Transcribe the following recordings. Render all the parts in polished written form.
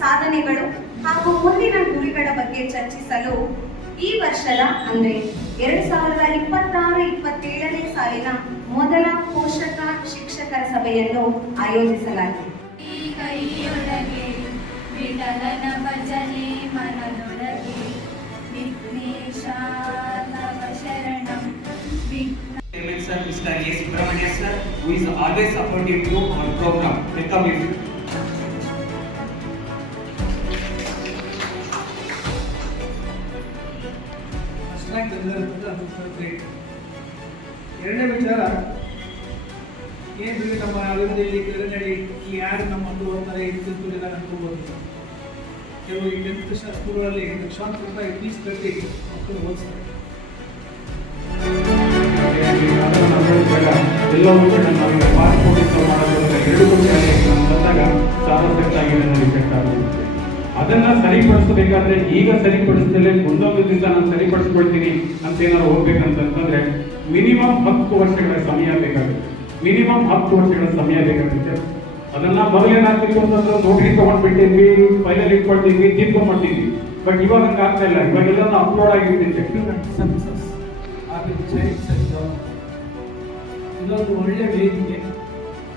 ಸಾಧನೆಗಳು ಹಾಗೂ ಮುಂದಿನ ಗುರಿಗಳ ಬಗ್ಗೆ ಚರ್ಚಿಸಲು ಈ ವರ್ಷದ ಅಂದ್ರೆ 2026-27ನೇ ಸಾಲಿನ ಮೊದಲ ಪೋಷಕ ಶಿಕ್ಷಕರ ಸಭೆಯನ್ನು ಆಯೋಜಿಸಲಾಗಿದೆ. ವಿಠಲನ ಭಜನೆ ಮನದೊಳಗೆ ವಿಘ್ನೇಶ ತವ ಶರಣಂ. Sir, Mr. A. Subramania sir, who is always supportive to our program. Welcome you. ಎರಡನೇ ವಿಚಾರ ಏನು ನಮ್ಮ ಅಭಿವೃದ್ಧಿಯಲ್ಲಿ ಕನ್ನಡಿ ಇಲ್ಲಿ ಯಾರು ನಮ್ಮ ಒಂದು ಹೋಗ್ತಾರೆ ಇಂತಿಲ್ಲ ಅನ್ಕೋಬೋದು. ಕೆಲವು ಈ 10th ಸ್ಕೂಲ್ಗಳಲ್ಲಿ ಲಕ್ಷಾಂತರ ರೂಪಾಯಿ ಫೀಸ್ ಕಟ್ಟಿ ಮಕ್ಕಳು ಓದಿಸ್ತಾರೆ. ಎಲ್ಲವೂ ನಾವೀಗ ಪಾಸ್ಪೋರ್ಟ್ ಮಾಡೋದ್ರಿಂದ 2 ಕೋಟಿ ಬಂದಾಗ ಸಾರ್ವತ್ರಿಕವಾಗಿ ರಿಜೆಕ್ಟ್ ಆಗುತ್ತೆ. ಅದನ್ನ ಸರಿಪಡಿಸಬೇಕಾದ್ರೆ ಈಗ ಸರಿಪಡಿಸಿದ್ರೆ ಮುಂದೊಂದು ದಿವಸ ನಾನು ಸರಿಪಡಿಸ್ಕೊಳ್ತೀನಿ ಅಂತ ಏನಾದ್ರು ಹೋಗ್ಬೇಕಂತಂದ್ರೆ ಮಿನಿಮಮ್ 10 ವರ್ಷಗಳ ಸಮಯ ಬೇಕಾಗುತ್ತೆ. ಮಿನಿಮಮ್ 10 ವರ್ಷಗಳ ಸಮಯ ಬೇಕಾಗುತ್ತೆ. ಅದನ್ನ ಮೊದಲೇನಾಗ್ತಿತ್ತು ಅಂತಂದ್ರೆ ನೋಟ್ರಿ ತಗೊಂಡ್ಬಿಟ್ಟಿದ್ವಿ, ಫೈನಲ್ ಇಟ್ಕೊಳ್ತೀವಿ, ತೀರ್ಪು ಮಾಡ್ತೀವಿ. ಬಟ್ ಇವಾಗ ಹಂಗೆ ಆಗ್ತಾ ಇಲ್ಲ. ಇವಾಗೆಲ್ಲ ಅಪ್ಲೋಡ್ ಆಗಿರ್ತಿದ್ದೆ. ಇದೊಂದು ಒಳ್ಳೆ ವೇದಿಕೆ.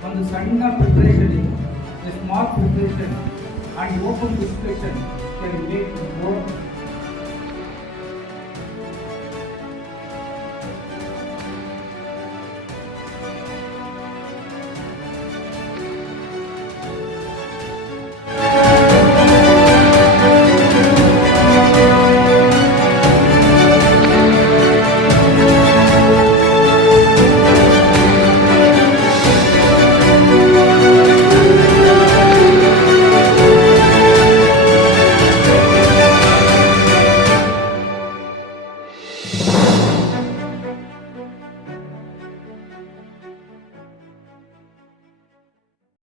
ಒಂದು ಸಣ್ಣ ಪ್ರಿಪರೇಷನ್ ಇದೆ, small preparation and open discussion can make more